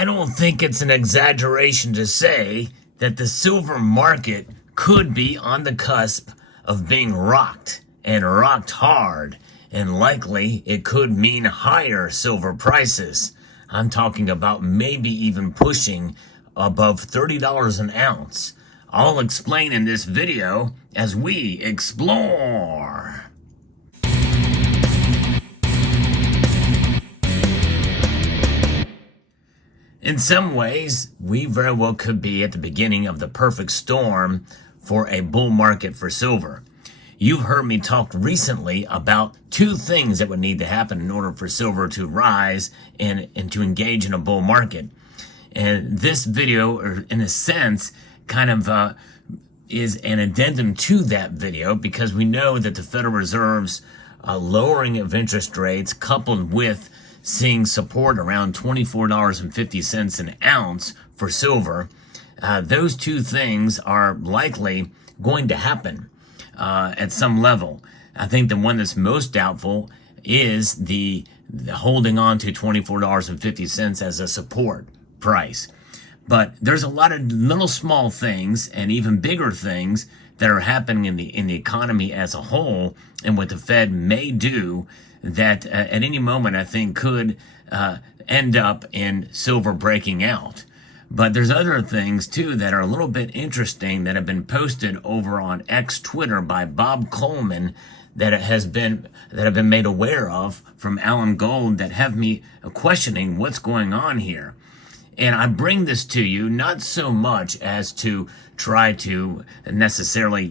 I don't think it's an exaggeration to say that the silver market could be on the cusp of being rocked, and rocked hard, and likely it could mean higher silver prices. I'm talking about maybe even pushing above $30 an ounce. I'll explain in this video as we explore. In some ways, we very well could be at the beginning of the perfect storm for a bull market for silver. You've heard me talk recently about two things that would need to happen in order for silver to rise and to engage in a bull market. And this video, in a sense, kind of is an addendum to that video, because we know that the Federal Reserve's lowering of interest rates coupled with seeing support around $24.50 an ounce for silver, those two things are likely going to happen at some level. I think the one that's most doubtful is the holding on to $24.50 as a support price. But there's a lot of little small things and even bigger things that are happening in the economy as a whole, and what the Fed may do that at any moment I think could end up in silver breaking out. But there's other things too that are a little bit interesting that have been posted over on X Twitter by Bob Coleman that have been made aware of from Alan Gold that have me questioning what's going on here. And I bring this to you not so much as to try to necessarily,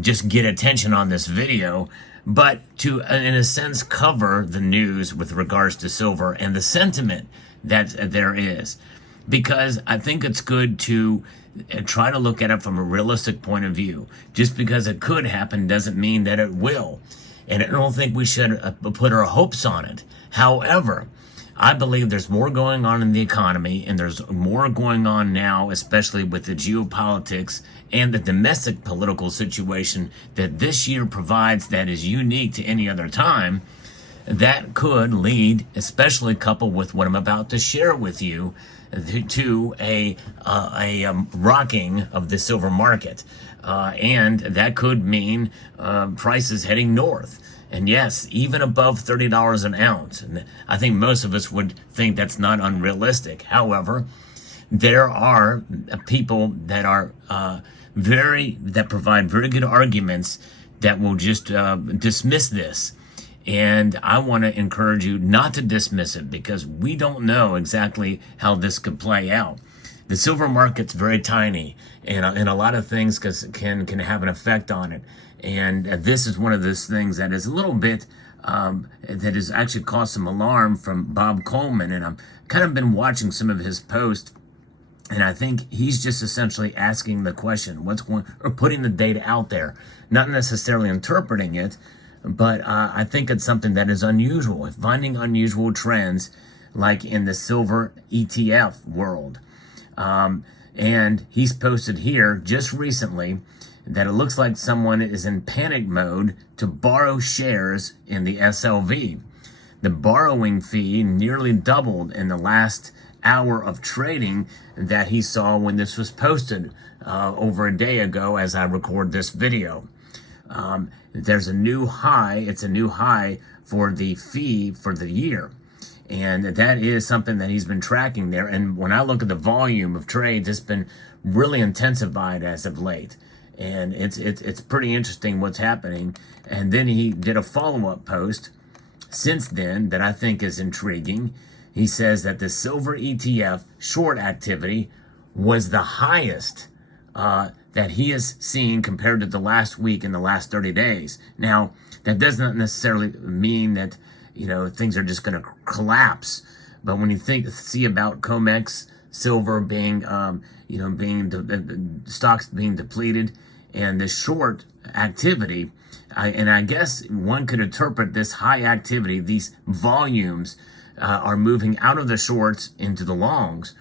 just get attention on this video, but to, in a sense, cover the news with regards to silver and the sentiment that there is. Because I think it's good to try to look at it from a realistic point of view. Just because it could happen doesn't mean that it will. And I don't think we should put our hopes on it. However, I believe there's more going on in the economy, and there's more going on now, especially with the geopolitics and the domestic political situation that this year provides that is unique to any other time, that could lead, especially coupled with what I'm about to share with you, to a rocking of the silver market. And that could mean prices heading north. And yes, even above $30 an ounce. And I think most of us would think that's not unrealistic. However, there are people that are that provide very good arguments that will just dismiss this. And I want to encourage you not to dismiss it, because we don't know exactly how this could play out. The silver market's very tiny, and a lot of things can have an effect on it. And this is one of those things that is a little bit, that has actually caused some alarm from Bob Coleman. And I've kind of been watching some of his posts, and I think he's just essentially asking the question, or putting the data out there, not necessarily interpreting it, but I think it's something that is unusual, finding unusual trends like in the silver ETF world. And he's posted here just recently that it looks like someone is in panic mode to borrow shares in the SLV. The borrowing fee nearly doubled in the last hour of trading that he saw when this was posted over a day ago as I record this video. There's a new high. It's a new high for the fee for the year. And that is something that he's been tracking there. And when I look at the volume of trades, it's been really intensified as of late. And it's pretty interesting what's happening. And then he did a follow-up post since then that I think is intriguing. He says that the silver ETF short activity was the highest that he has seen compared to the last week in the last 30 days. Now, that does not necessarily mean that things are just going to collapse. But when you see about COMEX silver being, stocks being depleted, and the short activity, and I guess one could interpret this high activity, these volumes are moving out of the shorts into the longs,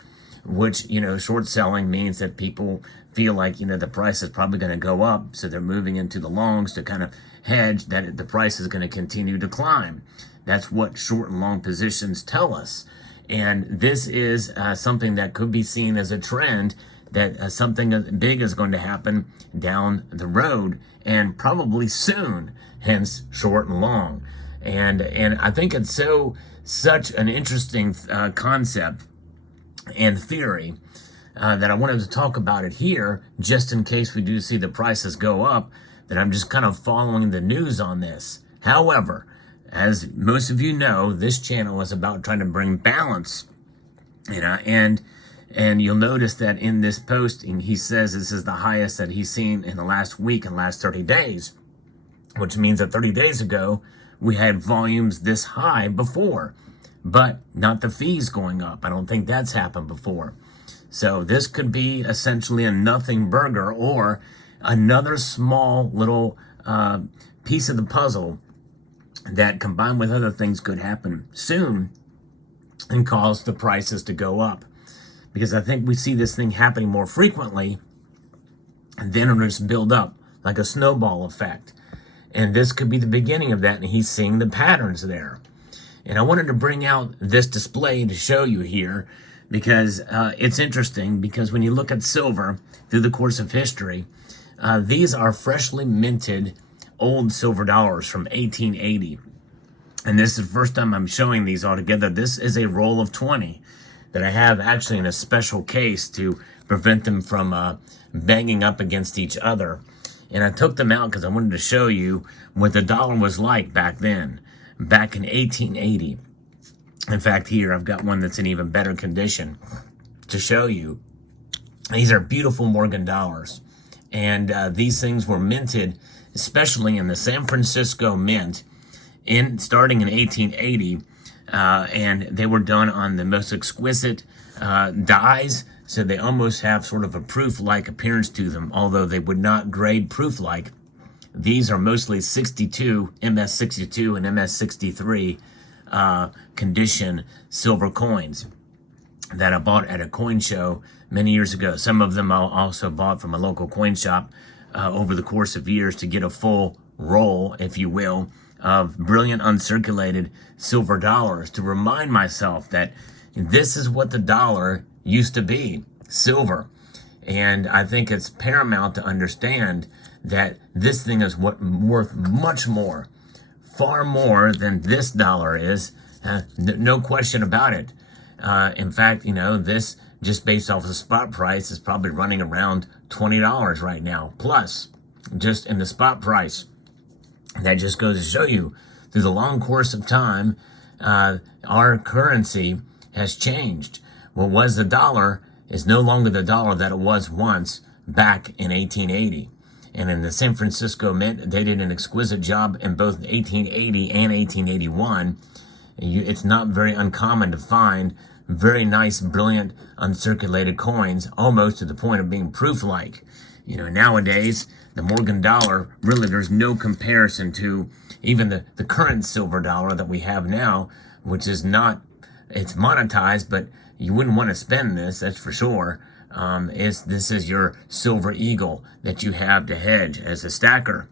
which, short selling means that people feel like, the price is probably going to go up. So they're moving into the longs to kind of hedge that the price is going to continue to climb. That's what short and long positions tell us. And this is something that could be seen as a trend, that something big is going to happen down the road, and probably soon, hence short and long. And I think it's such an interesting concept and theory that I wanted to talk about it here, just in case we do see the prices go up, that I'm just kind of following the news on this. However, as most of you know, this channel is about trying to bring balance, and you'll notice that in this posting, he says this is the highest that he's seen in the last week and last 30 days, which means that 30 days ago, we had volumes this high before, but not the fees going up. I don't think that's happened before. So this could be essentially a nothing burger, or another small little piece of the puzzle that, combined with other things, could happen soon and cause the prices to go up. Because I think we see this thing happening more frequently, and then it'll just build up like a snowball effect. And this could be the beginning of that, and he's seeing the patterns there. And I wanted to bring out this display to show you here, because it's interesting, because when you look at silver through the course of history, these are freshly minted old silver dollars from 1880. And this is the first time I'm showing these all together. This is a roll of 20 that I have actually in a special case to prevent them from banging up against each other. And I took them out because I wanted to show you what the dollar was like back then, back in 1880. In fact, here I've got one that's in even better condition to show you. These are beautiful Morgan dollars. And these things were minted, especially in the San Francisco Mint, starting in 1880. And they were done on the most exquisite dies, so they almost have sort of a proof-like appearance to them, although they would not grade proof-like. These are mostly 62, MS62 and MS63 condition silver coins that I bought at a coin show many years ago. Some of them I also bought from a local coin shop over the course of years to get a full roll, if you will, of brilliant uncirculated silver dollars, to remind myself that this is what the dollar used to be, silver. And I think it's paramount to understand that this thing is worth much more, far more than this dollar is, no question about it. In fact, this, just based off the spot price, is probably running around $20 right now, plus, just in the spot price. That just goes to show you, through the long course of time, our currency has changed. What was the dollar is no longer the dollar that it was once back in 1880. And in the San Francisco Mint, they did an exquisite job in both 1880 and 1881. It's not very uncommon to find very nice, brilliant, uncirculated coins, almost to the point of being proof-like. Nowadays, the Morgan dollar, really, there's no comparison to even the current silver dollar that we have now, which is not, it's monetized, but you wouldn't want to spend this, that's for sure. This is your silver eagle that you have to hedge as a stacker.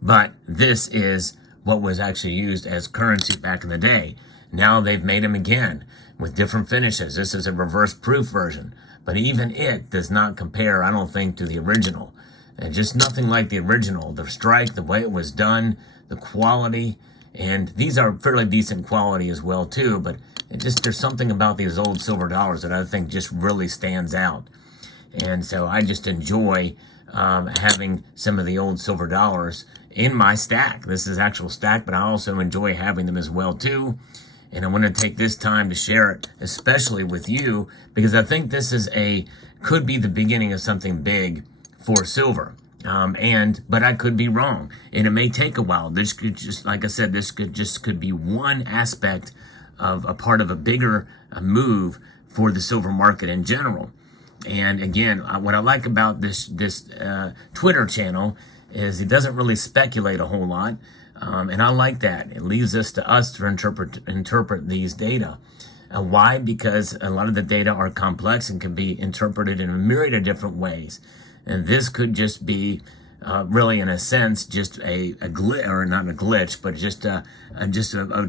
But this is what was actually used as currency back in the day. Now they've made them again with different finishes. This is a reverse proof version, but even it does not compare, I don't think, to the original. And just nothing like the original. The strike, the way it was done, the quality, and these are fairly decent quality as well too, but there's something about these old silver dollars that I think just really stands out. And so I just enjoy having some of the old silver dollars in my stack. This is actual stack, but I also enjoy having them as well too. And I want to take this time to share it, especially with you, because I think this is could be the beginning of something big for silver. But I could be wrong, and it may take a while. This could just, like I said, this could be one aspect of a part of a bigger move for the silver market in general. And again, what I like about this Twitter channel is he doesn't really speculate a whole lot. And I like that. It leaves us to interpret these data. Why? Because a lot of the data are complex and can be interpreted in a myriad of different ways. And this could just be really, in a sense, just a glitch, or not a glitch, but just a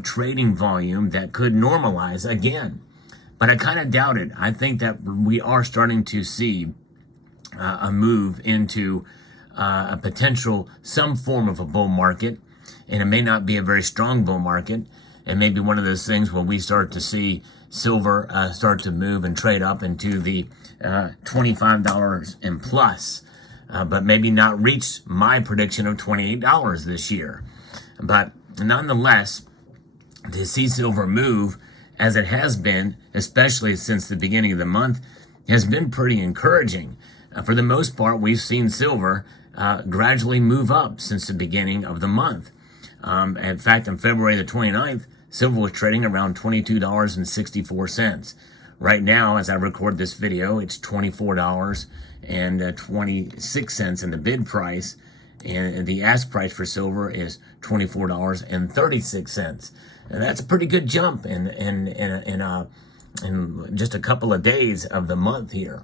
trading volume that could normalize again. But I kind of doubt it. I think that we are starting to see a move into a potential, some form of a bull market, and it may not be a very strong bull market. It may be one of those things where we start to see silver start to move and trade up into the $25 and plus, but maybe not reach my prediction of $28 this year. But nonetheless, to see silver move as it has been, especially since the beginning of the month, has been pretty encouraging. For the most part, we've seen silver gradually move up since the beginning of the month. In fact, on February the 29th, silver was trading around $22.64. Right now, as I record this video, it's $24.26 in the bid price, and the ask price for silver is $24.36. And that's a pretty good jump in just a couple of days of the month here.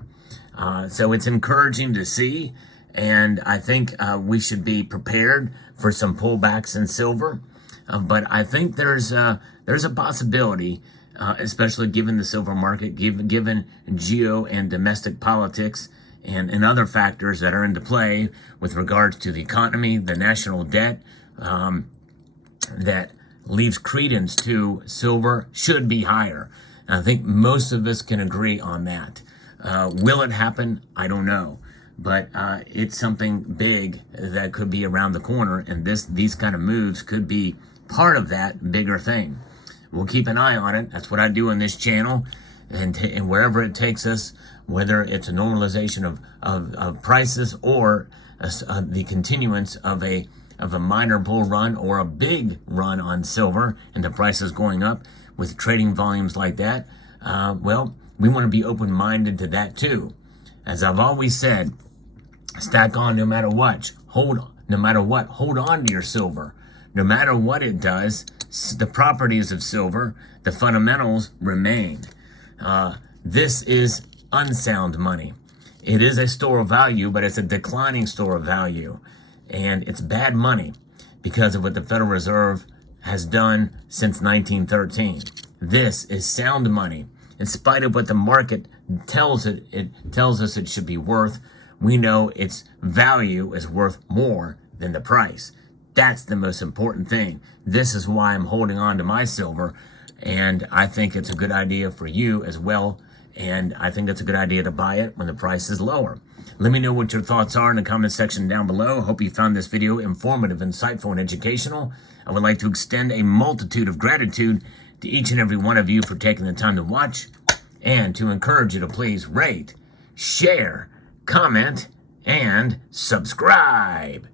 So it's encouraging to see, and I think we should be prepared for some pullbacks in silver. But I think there's a possibility, especially given the silver market, given geo and domestic politics and other factors that are into play with regards to the economy, the national debt, that leaves credence to silver should be higher. And I think most of us can agree on that. Will it happen? I don't know. But it's something big that could be around the corner, and these kind of moves could be part of that bigger thing. We'll keep an eye on it. That's what I do on this channel, and wherever it takes us, whether it's a normalization of prices or the continuance of a minor bull run or a big run on silver and the prices going up with trading volumes like that, well, we want to be open-minded to that too. As I've always said, stack on no matter what. Hold on to your silver. No matter what it does, the properties of silver, the fundamentals remain. This is unsound money. It is a store of value, but it's a declining store of value. And it's bad money because of what the Federal Reserve has done since 1913. This is sound money. In spite of what the market tells us it should be worth, we know its value is worth more than the price. That's the most important thing. This is why I'm holding on to my silver, and I think it's a good idea for you as well, and I think it's a good idea to buy it when the price is lower. Let me know what your thoughts are in the comment section down below. Hope you found this video informative, insightful, and educational. I would like to extend a multitude of gratitude to each and every one of you for taking the time to watch, and to encourage you to please rate, share, comment, and subscribe.